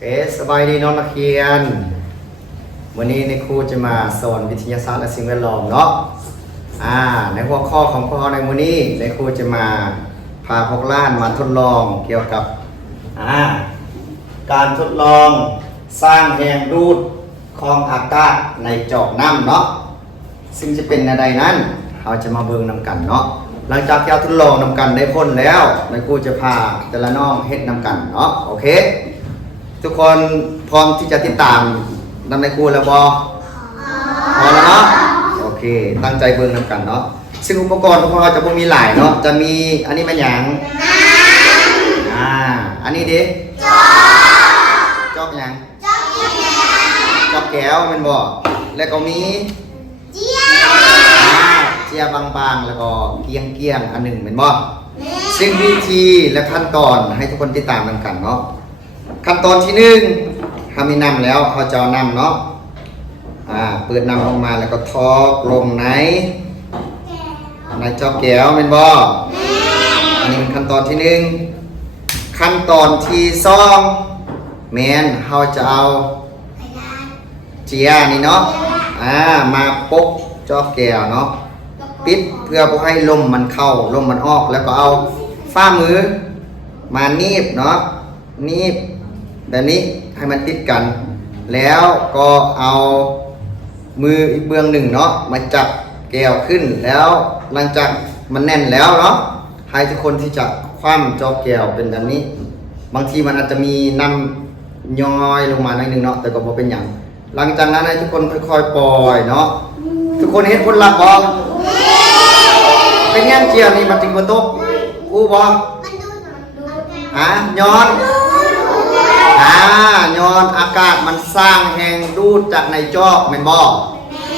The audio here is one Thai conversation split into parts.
เคสบายดีน้องนักเรียนวันนี้ในครูจะมาสอนวิทยาศาสตร์และสิ่งแวดล้อมเนาะในหัวข้อของพวกเราในวันนี้ในครูจะมาพาพวกล้านมาทดลองเกี่ยวกับการทดลองสร้างแรงดูดของอากาศในจอกน้ำเนาะซึ่งจะเป็นในใดนั้นเราจะมาเบิ่งนำกันเนาะหลังจากที่เราทดลองนำกันได้พ้นแล้วในครูจะพาแต่ละน้องเฮ็ดนำกันเนาะโอเคทุกคนพร้อมที่จะติดตามนำในครูแล้วพอแล้วเนาะโอเคตั้งใจเบิ่งนำกันเนาะซึ่งอุปกรณ์ของเราจะมีหลายเนาะจะมีอันนี้มันอย่างอันนี้ดิจอกอย่างจอกแก้วมันบอกแล้วก็มีเจียบางๆแล้วก็เกียงอันหนึ่งเป็นบอกซึ่งวิธีและขั้นตอนให้ทุกคนติดตามกันเนาะขั้นตอนที่หนึ่งทำมีน้ำแล้วเขาจะเอาน้ำเนาะเปิดน้ำลงมาแล้วก็ทอกลงในจอกแก้วเป็นบ่อันนี้เป็นขั้นตอนที่หนึ่งขั้นตอนที่สองแมนเขาจะเอาเจียนี่เนาะมาปกจอกแก้วเนาะปิดเพื่อให้ลมมันเข้าลมมันออกแล้วก็เอาฝ่ามือมานีบเนาะนีบแบบนี้ให้มันติดกันแล้วก็เอามืออีกเบื้องหนึ่งเนาะมาจับแก้วขึ้นแล้วหลังจากมันแน่นแล้วเนาะให้ทุกคนที่จะคว่ำจอกแก้วเป็นแบบนี้บางทีมันอาจจะมีน้ำย้อยลงมาหน่อยนึงเนาะแต่ก็บ่เป็นอย่างหลังจากนั้นให้ทุกคนค่อยๆปล่อยเนาะทุกคนเห็นผลลัพธ์บ่เป็นยังเจียวนี่มันจึงบ่ตกอู้บ่ย้อนย้อนอากาศมันสร้างแรงดูดจากในจอกแม่นบ่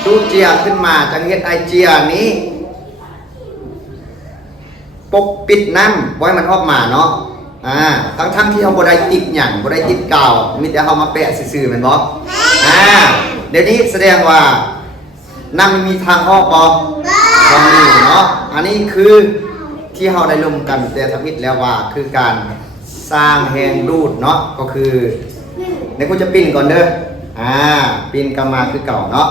ดูดเจียขึ้นมาจังเฮ็ดไอเจียนี้ปกปิดน้ำไว้มันออกมาเนาะทั้งที่เอาบ่ได้ติดหยังบ่ได้ติดกาวมีแต่เอามาแปะซื่อๆแม่นบ่เดี๋ยวนี้แสดงว่าน้ำมีทางออกบ่มีเนาะอันนี้คือที่เราได้ลงกันแต่ทวิตแล้วว่าคือการสร้างแรงดูดเนาะก็คือในกูจะปิ้นก่อนเด้อปิ้นกลับมาคือเก่าเนาะ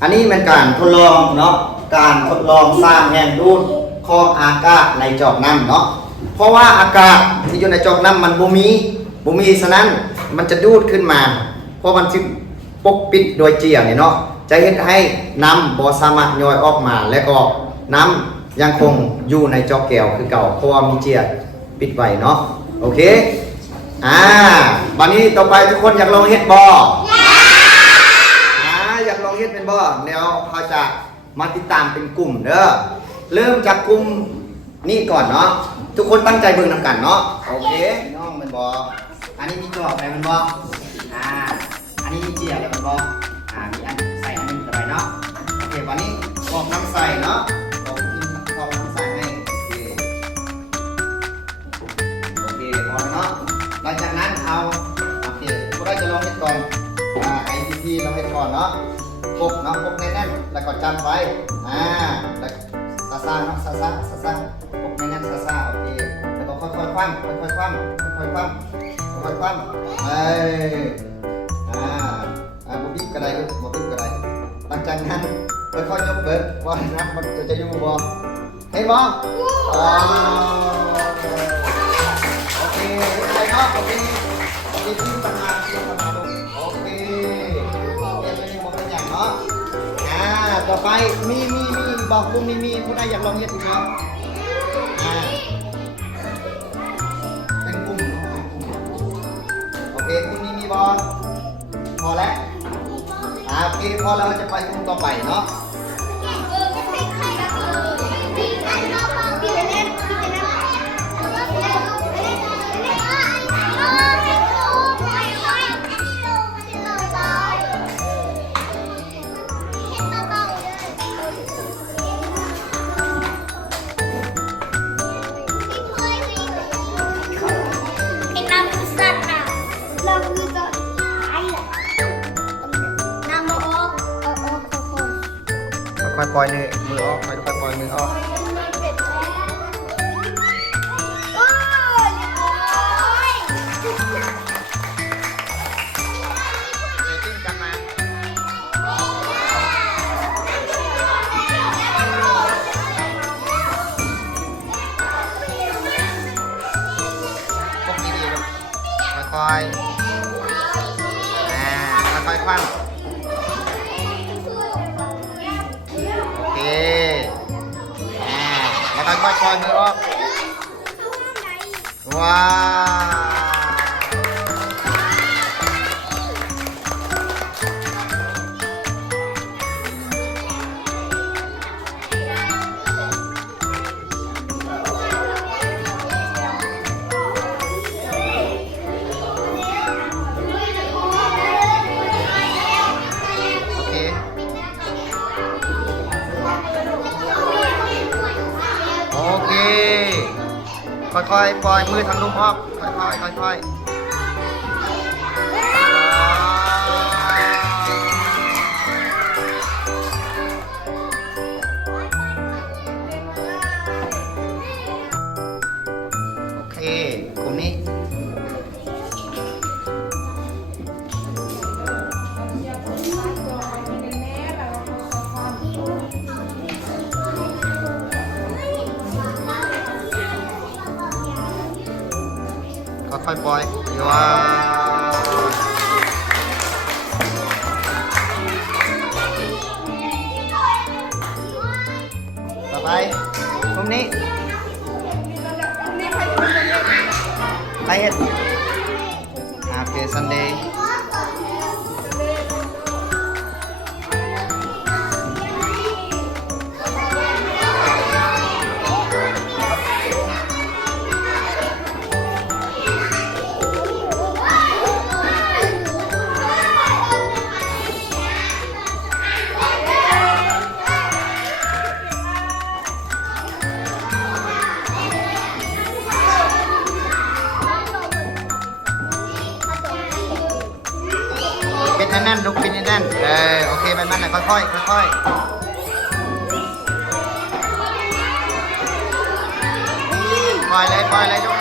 อันนี้เป็นการทดลองเนาะการทดลองสร้างแรงดูดของอากาศในจอกน้ำเนาะเพราะว่าอากาศที่อยู่ในจอกน้ำมันบ่มีฉะนั้นมันจะดูดขึ้นมาเพราะมันจึงปกปิดโดยเจียนี่เนาะจะเฮ็ดให้น้ำบ่สามารถย่อยออกมาและก็น้ำยังคงอยู่ในจอกแก้วคือเก่าเพราะว่ามีเจียปิดไว้เนาะโอเควันนี้ต่อไปทุกคนอยากลองเฮ็ดบ่อยากลองเฮ็ดเป็นบ่แล้วเขาจะมาติดตามเป็นกลุ่มเด้อเริ่มจากกลุ่มนี่ก่อนเนาะทุกคนตั้งใจเบิ่งนำกันเนาะโอเคน้องมันบ่อันนี้มีจอกอะไรมันบ่อันนี้มีเจียอะไรมันบ่มีอันใส่อันนึงเข้าไปเนาะโอเควันนี้กรอกน้ำใส่เนาะกรอกน้ำใส่ให้โอเคพอแล้วเนาะหลังจากนั้นเอาโอเคพวกเราจะลองเฮ็ดก่อนIPP เราเฮ็ดก่อนเนาะปกเนาะปกแน่นๆแล้วก็จับไว้แล้วซ่าเนาะซ่าปกแน่นๆซ่าโอเคแล้วก็ค่อยๆคว่ำค่อยๆคว่ำบ่บิ๊กก็ได้บ่บิ๊กก็ได้หลังจากนั้นค่อยๆยกเปิดว่าน้ำมันจะอยู่บ่เห็นบ่โอเคอะไรเนาะโอเคขึ้นประมาณโอเคยังบ่เป็นอย่างเนาะต่อไปมีบอกกลุ่มนี้มีผู้ใดอยากลองเฮ็ดอีกเนาะเป็นกลุ่มโอเคกลุ่มนี้มีบ่พอแล้วโอเคพอเราจะไปกลุ่มต่อไปเนาะค่อยปล่อยมือออกค่อยปล่อยมือออก ค่อยๆค่อยๆคว่ำโอเคแล้วค่อยๆปล่อยมือออกว้าวโอเคโอเคค่อยๆปล่อยมือทางนุ่มออกค่อยๆค่อยๆโอเคกลุ่มนี้ค่อยๆปล่อยว้าวต่อไปกลุ่มนี้ไปเฮ็ดHappy Sundayเป็นนั่นๆลูกเป็นนั่นโอเคไปมันหน่อยค่อยๆค่อยๆปล่อยเลยยก